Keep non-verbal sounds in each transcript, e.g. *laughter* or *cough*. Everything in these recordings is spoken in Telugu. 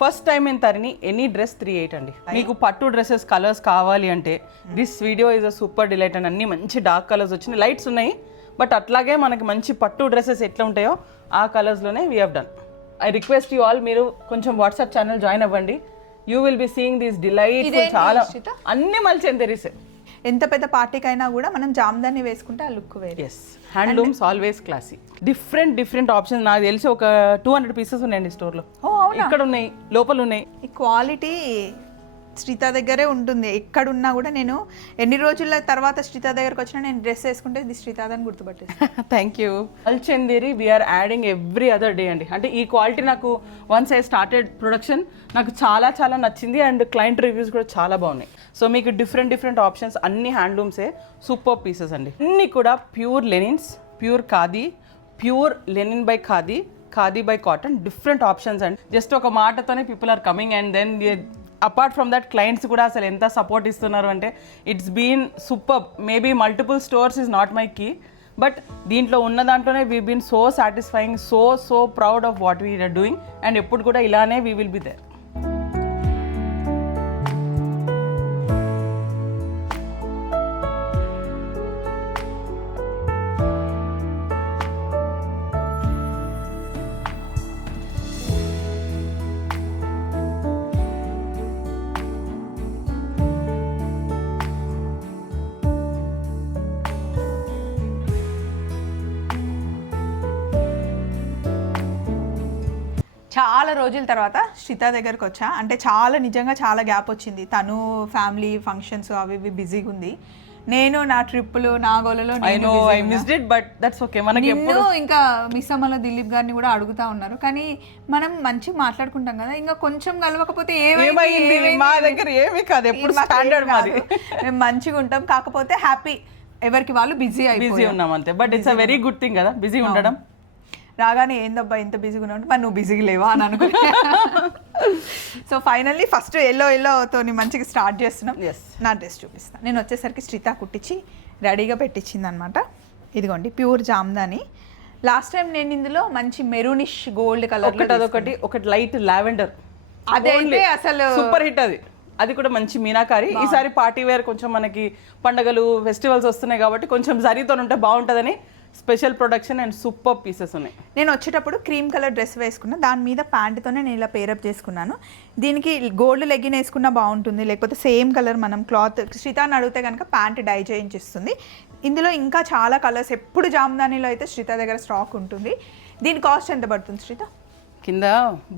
First time in Tarini any dress three eight అండి మీకు పట్టు డ్రెస్సెస్ కలర్స్ కావాలి అంటే this video is a super delight and అన్ని మంచి డార్క్ కలర్స్ వచ్చినాయి. లైట్స్ ఉన్నాయి బట్ అట్లాగే మనకి మంచి పట్టు డ్రెస్సెస్ ఎట్లా ఉంటాయో ఆ కలర్స్లోనే we have done I request you all మీరు కొంచెం వాట్సాప్ ఛానల్ జాయిన్ అవ్వండి. You will be seeing these delight చాలా? అన్ని మల్చి తెరిసే ఎంత పెద్ద పార్టీకైనా కూడా మనం జామ్దాన్ని వేసుకుంటే ఆ లుక్ వేరే. Yes handlooms always classy different different options నాకు తెలిసి ఒక టూ హండ్రెడ్ పీసెస్ ఉన్నాయండి స్టోర్లో ఓ ఇక్కడ ఉన్నాయి లోపల ఉన్నాయి ఈ క్వాలిటీ శ్రీత దగ్గరే ఉంటుంది. ఎక్కడున్నా కూడా నేను ఎన్ని రోజుల తర్వాత శ్రీత దగ్గరకు వచ్చినా నేను డ్రెస్ వేసుకుంటే ఇది శ్రీతాదని గుర్తుపట్టేస్తాను thank you అల్చందేరి we're adding every other day అండి. అంటే ఈ క్వాలిటీ నాకు వన్స్ ఐ స్టార్టెడ్ ప్రొడక్షన్ నాకు చాలా చాలా నచ్చింది అండ్ క్లయింట్ రివ్యూస్ కూడా చాలా బాగున్నాయి. సో మీకు డిఫరెంట్ డిఫరెంట్ ఆప్షన్స్ అన్ని హ్యాండ్లూమ్సే సూపర్ పీసెస్ అండి. అన్ని కూడా pure linens pure khadi pure linen by khadi khadi by cotton different options and just ఒక మాటతోనే people are coming and then apart from that clients కూడా అసలు ఎంత సపోర్ట్ ఇస్తున్నారు అంటే it's been super maybe multiple stores is not my key but దీంట్లో ఉన్న దాంట్లోనే we been so satisfying so so proud of what we're doing and ఎప్పుడు కూడా ఇలానే వీ విల్ బి దేర్ చాలా రోజుల తర్వాత శ్రీత దగ్గరకు వచ్చా. అంటే చాలా నిజంగా చాలా గ్యాప్ వచ్చింది. తను ఫ్యామిలీ ఫంక్షన్స్ అవి ఇవి బిజీగా ఉంది. నేను నా ట్రిప్పులు నా గోలలో I know I missed it but that's okay మనకి నిన్ను ఇంకా మిస్ అమ్మల దిలీప్ గారిని కూడా అడుగుతా ఉన్నారు. కానీ మనం మంచిగా మాట్లాడుకుంటాం కదా. ఇంకా కొంచెం కలవకపోతే ఏమైంది? మా దగ్గర ఏమీ కాదు. ఎప్పుడు స్టాండర్డ్ మాది. మేము మంచిగా ఉంటాం. కాకపోతే హ్యాపీ ఎవరికి వాళ్ళు బిజీ బిజీ ఉన్నాం అంతే. But it's a very good thing కదా. బిజీ ఉండడం. రాగానే ఏందబ్బా ఇంత బిజీగా ఉన్నావు? అంటే మరి నువ్వు బిజీగా లేవా? అని అనుకున్నా. సో ఫైనల్లీ ఫస్ట్ ఎల్లో ఎల్లోతోని మంచిగా స్టార్ట్ చేస్తున్నాం. Yes. నా డ్రెస్ చూపిస్తాను నేను వచ్చేసరికి శ్రీత కుట్టించి రెడీగా పెట్టించింది అనమాట ఇదిగోండి ప్యూర్ జామ్దాని. లాస్ట్ టైం నేను ఇందులో మంచి మెరూనిష్ గోల్డ్ కలర్ ఒకటి అదొకటి ఒకటి లైట్ లావెండర్. అదైతే అసలు? సూపర్ హిట్ అది. అది కూడా మంచి మీనాకారి. ఈసారి పార్టీ వేర్ కొంచెం మనకి పండగలు ఫెస్టివల్స్ వస్తున్నాయి కాబట్టి కొంచెం జరీతో ఉంటే బాగుంటుందని special production and super pieces ఉన్నాయి. నేను వచ్చేటప్పుడు క్రీమ్ కలర్ డ్రెస్ వేసుకున్నా దాని మీద ప్యాంట్తోనే నేను ఇలా పేరప్ చేసుకున్నాను. దీనికి గోల్డ్ లెగ్గిన్ వేసుకున్నా బాగుంటుంది లేకపోతే సేమ్ కలర్ మనం క్లాత్ శ్రీతాన్ని అడిగితే కనుక ప్యాంట్ డై చేయించిస్తుంది. ఇందులో ఇంకా చాలా కలర్స్ ఎప్పుడు జామ్దానీలో అయితే శ్రీత దగ్గర స్టాక్ ఉంటుంది. దీని కాస్ట్ ఎంత పడుతుంది శ్రీత? కింద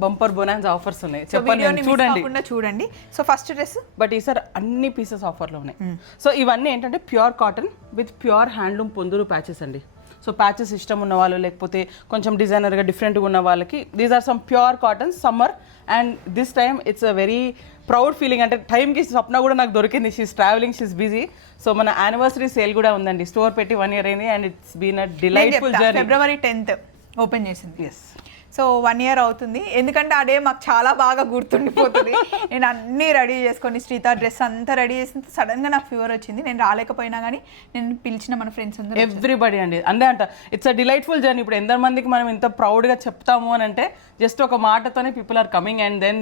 బంపర్ బొనాన్స్ ఆఫర్స్ ఉన్నాయి. చెప్పండి చూడండి. చూడండి. సో ఫస్ట్ డ్రెస్ బట్ ఈసారి అన్ని పీసెస్ ఆఫర్లో ఉన్నాయి. సో ఇవన్నీ ఏంటంటే pure cotton with pure handloom Ponduru patches అండి. సో ప్యాచెస్ ఇష్టం ఉన్న వాళ్ళు లేకపోతే కొంచెం డిజైనర్గా డిఫరెంట్గా ఉన్న వాళ్ళకి these are some pure cotton summer and this time it's a very proud feeling అంటే టైంకి స్వప్న కూడా నాకు దొరికింది. She's travelling she's busy so మన యానివర్సరీ సేల్ కూడా ఉందండి. స్టోర్ పెట్టి వన్ ఇయర్ అయింది and it's been a delightful journey February tenth open చేసింది. ఎస్ సో వన్ ఇయర్ అవుతుంది. ఎందుకంటే ఆ డే మాకు చాలా బాగా గుర్తుండిపోతుంది. నేను అన్నీ రెడీ చేసుకొని శ్రీత డ్రెస్ అంతా రెడీ చేసిన సడన్గా నాకు ఫీవర్ వచ్చింది. నేను రాలేకపోయినా కానీ నేను పిలిచిన మన ఫ్రెండ్స్ అందరూ ఎవ్రీబడి అండి. అందే అంట. ఇట్స్ అ డిలైట్ఫుల్ జర్నీ ఇప్పుడు ఎంత మందికి మనం ఇంత ప్రౌడ్గా చెప్తాము అని అంటే జస్ట్ ఒక మాటతోనే people are coming and then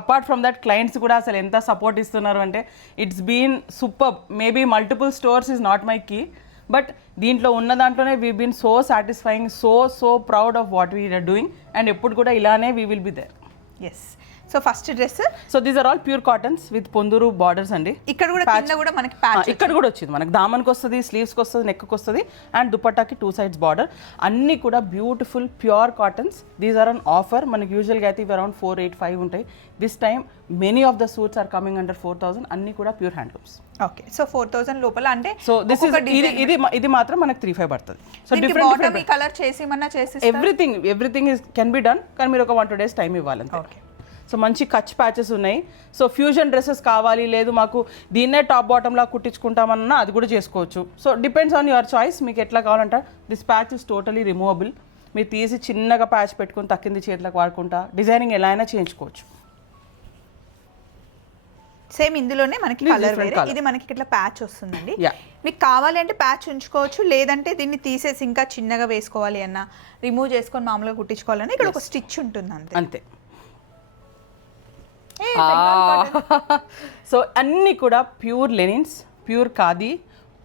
apart from that clients కూడా అసలు ఎంత సపోర్ట్ ఇస్తున్నారు అంటే it's been super maybe multiple stores is not my key but దీంట్లో ఉన్న దాంట్లోనే we been so satisfying so so proud of what we're doing and ఎప్పుడు కూడా ఇలానే we will be there yes so first dress so these are all pure cottons with Ponduru borders అండి. ఇక్కడ కూడా కింద కూడా మనకి ప్యాచ్ ఇక్కడ కూడా వచ్చింది. మనకి దామన్కి వస్తుంది స్లీవ్స్కి వస్తుంది నెక్కి వస్తుంది అండ్ దుపట్టాకి టూ సైడ్స్ బార్డర్ అన్నీ కూడా beautiful pure cottons these are on offer మనకి యూజువల్గా అయితే ఇవి అరౌండ్ ఫోర్ ఎయిట్ ఫైవ్ ఉంటాయి. This time many of the suits are coming under four thousand అన్నీ కూడా pure handlooms okay so four thousand లోపల అంటే సో దిస్ ఇస్ ఇది. ఇది ఇది మాత్రం మనకి త్రీ ఫైవ్ పడుతుంది. సో డిఫరెంట్ కలర్ చేసి చేసి everything everything is can be done కానీ మీరు ఒక వన్ టూ డేస్ టైం ఇవ్వాలంతే. ఓకే సో మంచి కచ్ ప్యాచెస్ ఉన్నాయి. సో ఫ్యూజన్ డ్రెస్సెస్ కావాలి లేదు మాకు దీన్నే టాప్ బాటంలా కుట్టించుకుంటామన్నా అది కూడా చేసుకోవచ్చు. So depends on your choice మీకు ఎట్లా కావాలంటే this patch is totally removable. మీరు తీసి చిన్నగా ప్యాచ్ పెట్టుకుని తక్కింది చేతులకు వాడుకుంటా డిజైనింగ్ ఎలా అయినా చేయించుకోవచ్చు. సేమ్ ఇందులోనే మనకి కలర్ వేరే. ఇది మనకి ఇట్లా ప్యాచ్ వస్తుందండి. మీకు కావాలి అంటే ప్యాచ్ ఉంచుకోవచ్చు లేదంటే దీన్ని తీసేసి ఇంకా చిన్నగా వేసుకోవాలి అన్న రిమూవ్ చేసుకొని మామూలుగా కుట్టించుకోవాలని ఇక్కడ ఒక స్టిచ్ ఉంటుంది అంతే అంతే. సో *laughs* అన్నీ కూడా pure linens pure khadi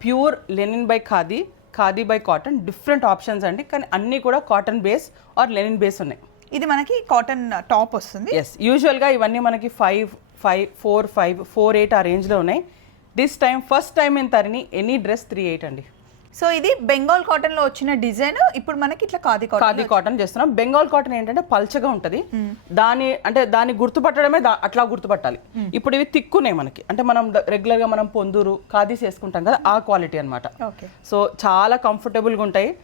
pure linen by khadi khadi by cotton different options అండి. కానీ అన్నీ కూడా cotton base or linen base ఉన్నాయి. ఇది మనకి కాటన్ టాప్ వస్తుంది. ఎస్ యూజువల్గా ఇవన్నీ మనకి five five four five four eight ఆ రేంజ్లో ఉన్నాయి. This time first time in Tarini any dress three eight అండి. సో ఇది బెంగాల్ కాటన్లో వచ్చిన డిజైన్. ఇప్పుడు మనకి ఇట్లా ఖాదీ కాటన్ ఖాదీ కాటన్ చేస్తున్నాం. బెంగాల్ కాటన్ ఏంటంటే పల్చగా ఉంటుంది. దాని అంటే దాన్ని గుర్తుపట్టడమే దా- అట్లా గుర్తుపట్టాలి. ఇప్పుడు ఇవి తిక్కున్నాయి మనకి. అంటే మనం regular గా మనం పొందూరు ఖాదీస్ వేసుకుంటాం కదా ఆ క్వాలిటీ అన్నమాట. ఓకే. సో చాలా కంఫర్టబుల్గా ఉంటాయి.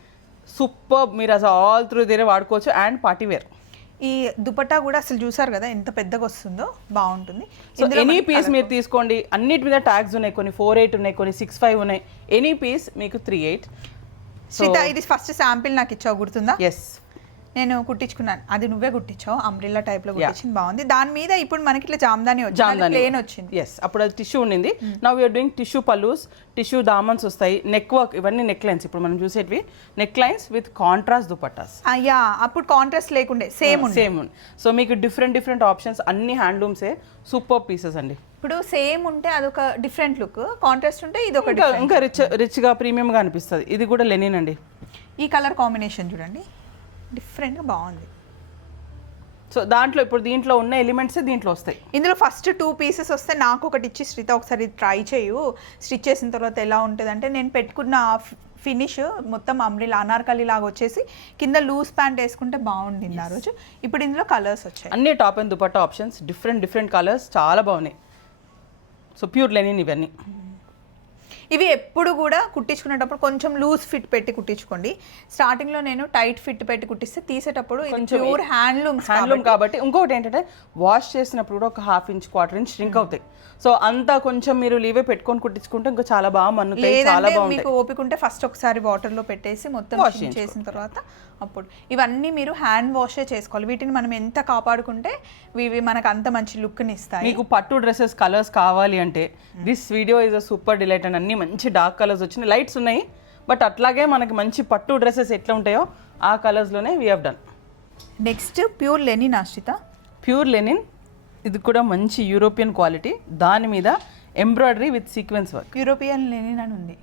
సూపర్ మీరు అసలు ఆల్ త్రూ దీరే వాడుకోవచ్చు. అండ్ పార్టీ వేర్ ఈ దుపట్టా కూడా అసలు చూసారు కదా ఎంత పెద్దగా వస్తుందో బాగుంటుంది. సో ఎనీ పీస్ మీరు తీసుకోండి. అన్నిటి మీద ట్యాగ్స్ ఉన్నాయి కొన్ని ఫోర్ ఎయిట్ ఉన్నాయి కొన్ని సిక్స్ ఫైవ్ ఉన్నాయి. ఎనీ పీస్ మీకు త్రీ ఎయిట్ శ్రీత ఇది ఫస్ట్ శాంపిల్ నాకు ఇచ్చావు గుర్తుందా? ఎస్ నేను కుట్టించుకున్నాను. అది నువ్వే కుట్టించావు అంబ్రిల్లా టైప్లో కుట్టించింది బాగుంది. దాని మీద ఇప్పుడు మనకి ఇట్లా జామ్దాని వచ్చింది. ప్లేన్ వచ్చింది. ఎస్ అప్పుడు అది టిష్యూ ఉండింది. Now you're doing tissue pallus tissue దామన్స్ వస్తాయి. నెక్ వర్క్ ఇవన్నీ నెక్ లైన్స్ ఇప్పుడు మనం చూసేటివి neck lines with contrast dupattas. అయ్యా అప్పుడు కాంట్రాస్ట్ లేకుండే సేమ్ సేమ్ సో మీకు డిఫరెంట్ డిఫరెంట్ ఆప్షన్స్ అన్ని హ్యాండ్లూమ్సే సూపర్ పీసెస్ అండి. ఇప్పుడు సేమ్ ఉంటే అదొక డిఫరెంట్ లుక్ కాంట్రాస్ట్ ఉంటే ఇది ఒక ఇంకా ఇంకా రిచ్ రిచ్గా ప్రీమియంగా అనిపిస్తుంది. ఇది కూడా లెనిన్ అండి. ఈ కలర్ కాంబినేషన్ చూడండి. డిఫరెంట్గా బాగుంది. సో దాంట్లో ఇప్పుడు దీంట్లో ఉన్న ఎలిమెంట్సే దీంట్లో వస్తాయి. ఇందులో ఫస్ట్ టూ పీసెస్ వస్తే నాకు ఒకటి ఇచ్చి శ్రీత ఒకసారి ట్రై చేయు. స్టిచ్ చేసిన తర్వాత ఎలా ఉంటుంది అంటే నేను పెట్టుకున్న ఫినిష్ మొత్తం అమ్రిల్ అనార్కలి లాగా వచ్చేసి కింద లూజ్ ప్యాంట్ వేసుకుంటే బాగుండింది ఆ రోజు. ఇప్పుడు ఇందులో కలర్స్ వచ్చాయి. అన్ని top and dupatta options different different colours చాలా బాగున్నాయి. సో ప్యూర్ లెనిన్ ఇవన్నీ. ఇవి ఎప్పుడు కూడా కుట్టించుకునేటప్పుడు కొంచెం లూజ్ ఫిట్ పెట్టి కుట్టించుకోండి. స్టార్టింగ్లో నేను టైట్ ఫిట్ పెట్టి కుట్టిస్తే తీసేటప్పుడు ప్యూర్ హ్యాండ్లూమ్స్ హ్యాండ్లూమ్ కాబట్టి. ఇంకొకటి ఏంటంటే వాష్ చేసినప్పుడు కూడా ఒక half inch quarter inch shrink అవుతాయి. సో అంతా కొంచెం మీరు లీవే పెట్టుకొని కుట్టించుకుంటే ఇంకా చాలా బాగా మన్నుతాయి చాలా బాగుంటాయి మీకు ఓపిక ఉంటే ఫస్ట్ ఒకసారి వాటర్లో పెట్టేసి మొత్తం clean చేసిన తర్వాత అప్పుడు. ఇవన్నీ మీరు హ్యాండ్ వాషే చేసుకోవాలి. వీటిని మనం ఎంత కాపాడుకుంటే ఇవి మనకు అంత మంచి లుక్ని ఇస్తాయి. మీకు పట్టు డ్రెస్సెస్ కలర్స్ కావాలి అంటే this video is a super delight and అన్ని మంచి డార్క్ కలర్స్ వచ్చినాయి. లైట్స్ ఉన్నాయి బట్ అట్లాగే మనకి మంచి పట్టు డ్రెస్సెస్ ఎట్లా ఉంటాయో ఆ కలర్స్లోనే we have done next pure linen Ashritha pure linen ఇది కూడా మంచి యూరోపియన్ క్వాలిటీ దాని మీద embroidery with sequence work European linen అని ఉంది.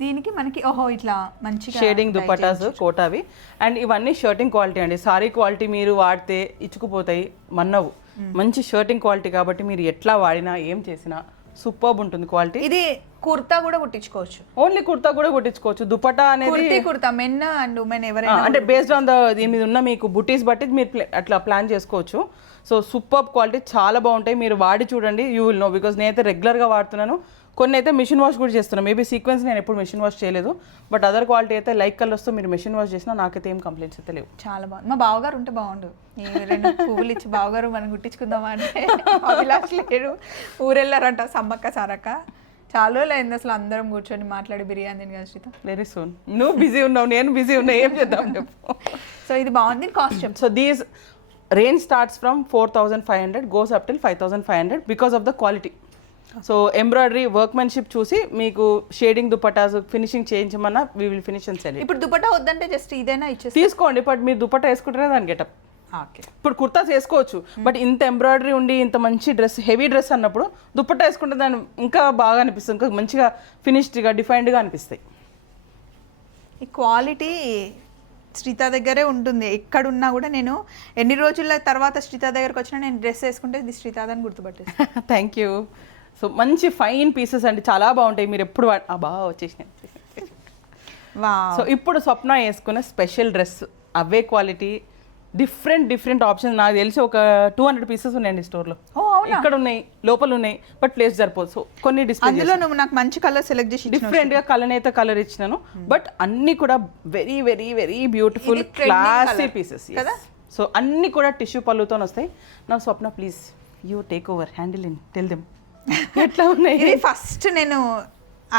దీనికి మనకి ఓహో ఇట్లా మంచిగా షేడింగ్ దుపటాస్. కోటావి. అండ్ ఇవన్నీ షర్టింగ్ క్వాలిటీ అండి. సారీ క్వాలిటీ మీరు వాడితే ఇచ్చుకుపోతాయి మన్నవు. మంచి షర్టింగ్ క్వాలిటీ కాబట్టి మీరు ఎట్లా వాడినా ఏం చేసినా సూపర్బ్ ఉంటుంది క్వాలిటీ. ఇది కుర్తా కూడా కుట్టించుకోవచ్చు. ఓన్లీ కుర్తా కూడా కుట్టించుకోవచ్చు. దుపట్టా అనేది కుర్తీ మెన్ అండ్ ఉమెన్ ఎవరైనా అంటే బేస్డ్ ఆన్ ద దీని మీద ఉన్న మీకు బుటీస్ బట్టి మీరు అట్లా ప్లాన్ చేసుకోవచ్చు. సో సూపర్ క్వాలిటీ చాలా బాగుంటాయి. మీరు వాడి చూడండి యూ విల్ నో బికాస్ నేనైతే రెగ్యులర్గా వాడుతున్నాను. కొన్ని అయితే మిషన్ వాష్ కూడా చేస్తున్నాను మేబీ సీక్వెన్స్ నేను ఎప్పుడు మిషన్ వాష్ చేయలేదు. బట్ అదర్ క్వాలిటీ అయితే లైక్ కలర్స్తో మీరు మిషన్ వాష్ చేసినా నాకైతే ఏం కంప్లైంట్స్ అయితే లేవు. చాలా బాగుంది. మా బావగారు ఉంటే బాగుండు. ఈ రెండు పువ్వులు ఇచ్చి బావగారు మనం కుట్టించుకుందామా అంటే అభిలాష్ ఊరెళ్ళారంట సమ్మక్క సారక్క. చాలా రోజులు అయింది అసలు అందరం కూర్చొని మాట్లాడి బిర్యానీ తిని శ్రీత. వెరీ సూన్ నువ్వు బిజీ ఉన్నావు నేను బిజీ ఉన్నా. ఏం చేద్దాం చెప్పు. సో ఇది బాగుంది. కాస్ట్ చెప్పు. So these range starts from four thousand five hundred goes up till five thousand five hundred because of the quality so embroidery workmanship చూసి మీకు shading dupattas finishing చేయించమన్నా we will finish and sell ఇప్పుడు దుపట్టా వద్దంటే జస్ట్ ఇదేనా ఇచ్చేసి తీసుకోండి బట్ మీరు దుపట్టా వేసుకుంటేనే దాని గెటప్. ఓకే. ఇప్పుడు కుర్తాస్ వేసుకోవచ్చు బట్ ఇంత ఎంబ్రాయిడరీ ఉండి ఇంత మంచి డ్రెస్ హెవీ డ్రెస్ అన్నప్పుడు దుపట్టా వేసుకుంటే దాని ఇంకా బాగా అనిపిస్తుంది ఇంకా మంచిగా ఫినిష్డ్గా డిఫైన్డ్గా అనిపిస్తాయి. ఈ క్వాలిటీ శ్రీత దగ్గరే ఉంటుంది. ఎక్కడున్నా కూడా నేను ఎన్ని రోజుల తర్వాత శ్రీత దగ్గరకు వచ్చినా నేను డ్రెస్ వేసుకుంటే ఇది శ్రీతాదని గుర్తుపట్టేస్తాను. *laughs* థ్యాంక్ యూ సో మంచి ఫైన్ పీసెస్ అండి చాలా బాగుంటాయి. మీరు ఎప్పుడు బాగా వచ్చేసినాయి సో ఇప్పుడు స్వప్న వేసుకున్న స్పెషల్ డ్రెస్ అవే క్వాలిటీ డిఫరెంట్ డిఫరెంట్ ఆప్షన్స్. నాకు తెలిసి ఒక టూ హండ్రెడ్ పీసెస్ ఉన్నాయండి స్టోర్లో. ఇక్కడ ఉన్నాయి లోపల ఉన్నాయి బట్ ప్లేస్ సరిపోదు. సో కొన్ని డిస్ప్లే అందులో నువ్వు నాకు మంచి కలర్ సెలెక్ట్ చేసి. డిఫరెంట్గా కలర్ అయితే కలర్ ఇచ్చినాను. బట్ అన్ని కూడా very very very beautiful classy. Pieces కదా? సో అన్ని కూడా టిష్యూ పళ్ళుతో వస్తాయి. నా Swapna please you take over handle in tell them ఎట్లా ఉన్నాయి? ఇది ఫస్ట్ నేను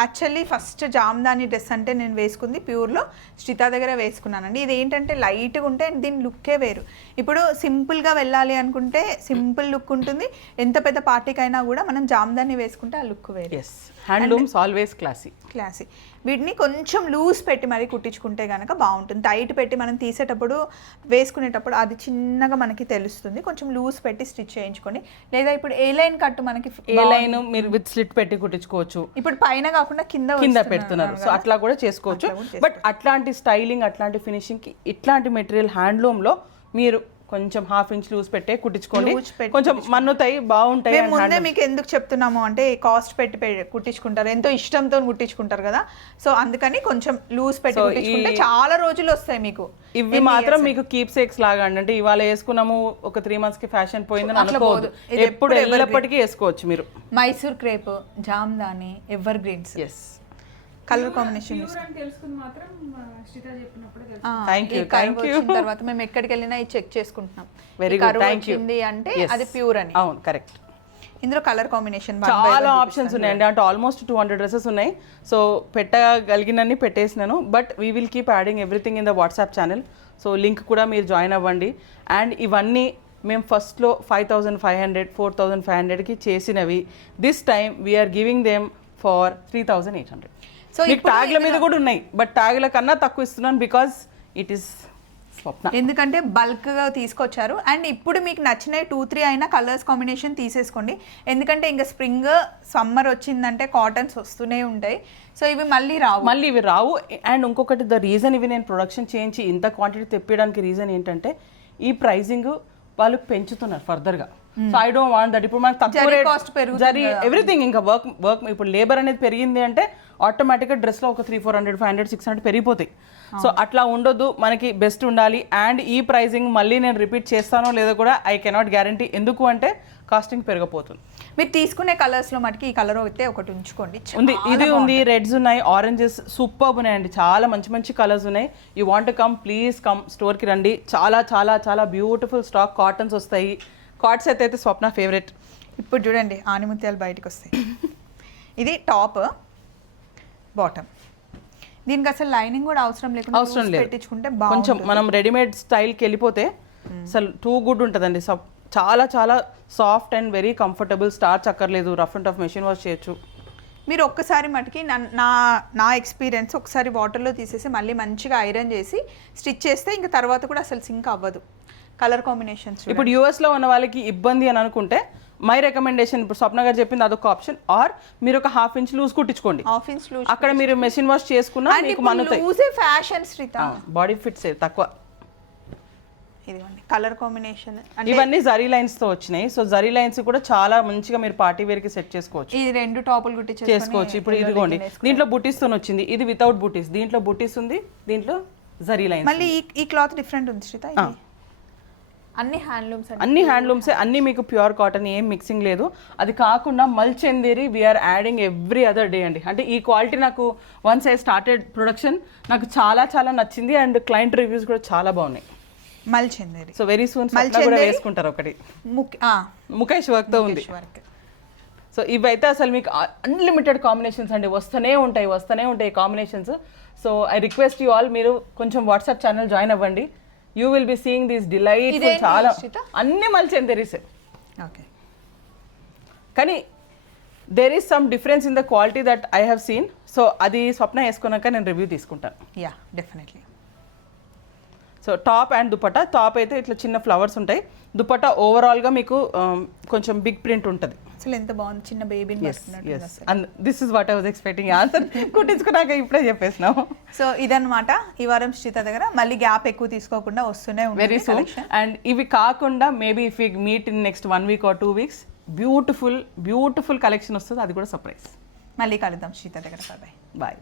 యాక్చువల్లీ ఫస్ట్ జామ్దాని డ్రెస్ అంటే నేను వేసుకుంది ప్యూర్లో శ్రీత దగ్గర వేసుకున్నానండి. ఇది ఏంటంటే లైట్గా ఉంటే దీని లుక్కే వేరు. ఇప్పుడు సింపుల్గా వెళ్ళాలి అనుకుంటే సింపుల్ లుక్ ఉంటుంది. ఎంత పెద్ద పార్టీకి అయినా కూడా మనం జామ్దాని వేసుకుంటే ఆ లుక్ వేరు. Yes handlooms always classy classy వీటిని కొంచెం లూజ్ పెట్టి మరి కుట్టించుకుంటే కనుక బాగుంటుంది. టైట్ పెట్టి మనం తీసేటప్పుడు వేసుకునేటప్పుడు అది చిన్నగా మనకి తెలుస్తుంది. కొంచెం లూజ్ పెట్టి స్టిచ్ చేయించుకొని లేదా ఇప్పుడు ఏ లైన్ కట్టు మనకి ఏ లైన్ మీరు విత్ స్లిట్ పెట్టి కుట్టించుకోవచ్చు. ఇప్పుడు పైన కాకుండా కింద కింద పెడుతున్నారు. సో. అట్లా కూడా చేసుకోవచ్చు. బట్ అట్లాంటి స్టైలింగ్ అట్లాంటి ఫినిషింగ్కి ఇట్లాంటి మెటీరియల్ హ్యాండ్లూమ్లో మీరు కొంచెం హాఫ్ ఇంచ్ లూజ్ పెట్టే కుట్టించుకోండి. కొంచెం మన్నుతాయి బాగుంటాయి ముందే మీకు ఎందుకు చెప్తున్నాము అంటే కాస్ట్ పెట్టి కుట్టించుకుంటారు. ఎంతో ఇష్టంతో కుట్టించుకుంటారు కదా. సో అందుకని కొంచెం లూజ్ పెట్టి కుట్టించుకుంటే చాలా రోజులు వస్తాయి మీకు. ఇవి మాత్రం మీకు కీప్ సేక్స్ లాగా అండి. అంటే ఇవాళ వేసుకున్నాము ఒక త్రీ మంత్స్కి ఫ్యాషన్ పోయిందని అనుకోవద్దు. ఎప్పుడు ఎప్పుడు ఎల్లప్పటికీ వేసుకోవచ్చు మీరు. Mysore crepe Jamdani evergreens yes colour combination Thank you, thank you. తర్వాత మేము ఎక్కడికి వెళ్ళినా ఇది చెక్ చేసుకుంటున్నాం. వెరీ గుడ్ థ్యాంక్ యూ అంటే అది ప్యూర్ అని. అవును కరెక్ట్ ఇందులో కలర్ కాంబినేషన్ చాలా ఆప్షన్స్ ఉన్నాయండి అంటే ఆల్మోస్ట్ టూ హండ్రెడ్ డ్రెస్సెస్ ఉన్నాయి. సో పెట్టగలిగినన్ని పెట్టేసినాను. But we will keep adding everything in the WhatsApp channel so link కూడా మీరు జాయిన్ అవ్వండి. అండ్ ఇవన్నీ మేము ఫస్ట్లో five thousand five hundred four thousand five హండ్రెడ్కి చేసినవి. This time we're giving them for three thousand eight hundred మీకు ఇప్పుడు ట్యాగ్ల మీద కూడా ఉన్నాయి బట్ ట్యాగ్ల కన్నా తక్కువ ఇస్తున్నాను బికాస్ ఇట్ ఈస్ స్వప్న. ఎందుకంటే బల్క్గా తీసుకొచ్చారు. అండ్ ఇప్పుడు మీకు నచ్చిన టూ త్రీ అయినా కలర్స్ కాంబినేషన్ తీసేసుకోండి. ఎందుకంటే ఇంకా స్ప్రింగ్ సమ్మర్ వచ్చిందంటే కాటన్స్ వస్తూనే ఉంటాయి. సో ఇవి మళ్ళీ రావు. మళ్ళీ ఇవి రావు. అండ్ ఇంకొకటి ద రీజన్ ఇవి నేను ప్రొడక్షన్ చేయించి ఇంత క్వాంటిటీ తెప్పించడానికి రీజన్ ఏంటంటే ఈ ప్రైజింగ్ వాళ్ళు పెంచుతున్నారు ఫర్దర్గా so I don't want that ఇప్పుడు మనకు తక్కువ పెరుగుతుంది ఎవ్రీథింగ్ ఇంకా వర్క్ వర్క్ ఇప్పుడు లేబర్ అనేది పెరిగింది అంటే ఆటోమేటిక్గా డ్రెస్లో ఒక three four hundred five hundred six hundred పెరిగిపోతాయి. సో అట్లా ఉండొద్దు. మనకి బెస్ట్ ఉండాలి. అండ్ ఈ ప్రైజింగ్ మళ్ళీ నేను రిపీట్ చేస్తానో లేదో కూడా ఐ కెనాట్ గ్యారంటీ ఎందుకు అంటే కాస్టింగ్ పెరిగిపోతుంది. మీరు తీసుకునే కలర్స్లో మటుకి ఈ కలర్ అయితే ఒకటి ఉంచుకోండి. ఉంది. ఇది ఉంది రెడ్స్ ఉన్నాయి ఆరెంజెస్ సూపర్ ఉన్నాయండి. చాలా మంచి మంచి కలర్స్ ఉన్నాయి. You want come please come స్టోర్కి రండి. చాలా చాలా చాలా బ్యూటిఫుల్ స్టాక్ కాటన్స్ వస్తాయి. కాట్స్ అయితే అయితే స్వప్న ఫేవరెట్ ఇప్పుడు చూడండి ఆనిముత్యాలు బయటకు వస్తాయి *laughs* ఇది టాప్ బాటమ్. దీనికి అసలు లైనింగ్ కూడా అవసరం లేకుండా అవసరం లేదు. పెట్టించుకుంటే కొంచెం మనం రెడీమేడ్ స్టైల్కి వెళ్ళిపోతే అసలు టూ గుడ్ ఉంటుందండి. చాలా చాలా soft and very comfortable starch అక్కర్లేదు. Rough and tough machine wash చేయొచ్చు. మీరు ఒక్కసారి మటుకి నా నా ఎక్స్పీరియన్స్ ఒకసారి వాటర్లో తీసేసి మళ్ళీ మంచిగా ఐరన్ చేసి స్టిచ్ చేస్తే ఇంకా తర్వాత కూడా అసలు సింక్ అవ్వదు. కలర్ కాంబినేషన్స్ ఇప్పుడు US లో ఉన్న వాళ్ళకి ఇబ్బంది అని అనుకుంటే మై రికమెండేషన్ ఇప్పుడు స్వప్న గారు చెప్పింది అదొక ఆప్షన్ ఆర్ మీరు ఒక హాఫ్ ఇంచ్ లూజ్ కుట్టించుకోండి. హాఫ్ ఇంచ్ లూజ్ అక్కడ మీరు మెషిన్ వాష్ చేసుకున్నా మీకు లూజే ఫ్యాషన్ శ్రీత బాడీ ఫిట్స్ తక్కువ. ఇదిగోండి కలర్ కాంబినేషన్ ఇవన్నీ జరీ లైన్స్తో వచ్చినాయి. సో జరీ లైన్స్ కూడా చాలా మంచిగా మీరు పార్టీ వేర్కి సెట్ చేసుకోవచ్చు. ఇది రెండు టాపులు కుట్టి చేసుకోవచ్చు. ఇప్పుడు ఇదిగోండి దీంట్లో బుటీస్తో వచ్చింది. ఇది వితౌట్ బుటీస్ దీంట్లో బుటీస్ ఉంది దీంట్లో జరీ లైన్స్ మళ్ళీ ఈ క్లాత్ డిఫరెంట్ ఉంది శ్రీత అన్ని హ్యాండ్లూమ్స్ అండి. అన్ని హ్యాండ్లూమ్స్ అన్ని మీకు ప్యూర్ కాటన్ ఏం మిక్సింగ్ లేదు. అది కాకుండా మల్చెందేరి we're adding every other day అండి. అంటే ఈ క్వాలిటీ నాకు వన్స్ ఐ స్టార్టెడ్ ప్రొడక్షన్ నాకు చాలా చాలా నచ్చింది అండ్ క్లయింట్ రివ్యూస్ కూడా చాలా బాగున్నాయి. మల్చందేరి. సో వెరీ సూన్ కూడా? వేసుకుంటారు ఒకటి. ముఖేష్ వర్క్తో ఉంది వర్క్ సో ఇవైతే అసలు మీకు అన్లిమిటెడ్ కాంబినేషన్స్ అండి. వస్తూనే ఉంటాయి వస్తూనే ఉంటాయి combinations so I request you all మీరు కొంచెం వాట్సాప్ ఛానల్ జాయిన్ అవ్వండి. You will be seeing these delight చాలా? అన్ని మల్చెందేరీసే ఓకే కానీ there is some difference in the quality that I have seen so అది స్వప్న వేసుకున్నాక నేను రివ్యూ తీసుకుంటాను. Yeah definitely so top and dupatta top అయితే ఇట్లా చిన్న ఫ్లవర్స్ ఉంటాయి. దుపట్టా ఓవరాల్గా మీకు um, కొంచెం బిగ్ ప్రింట్ ఉంటుంది. అసలు ఎంత బాగుంది చిన్న బేబీని and this is what I was expecting answer కుట్టించుకున్నాక ఇప్పుడే చెప్పేసినావు. సో ఇదన్నమాట. ఈ వారం శ్రీత దగ్గర మళ్ళీ గ్యాప్ ఎక్కువ తీసుకోకుండా వస్తూనే వెరీ సూన్. అండ్ ఇవి కాకుండా maybe if you meet in next one week or two weeks beautiful beautiful collection వస్తుంది. అది కూడా సర్ప్రైజ్ మళ్ళీ కలుద్దాం శ్రీత దగ్గర. Bye bye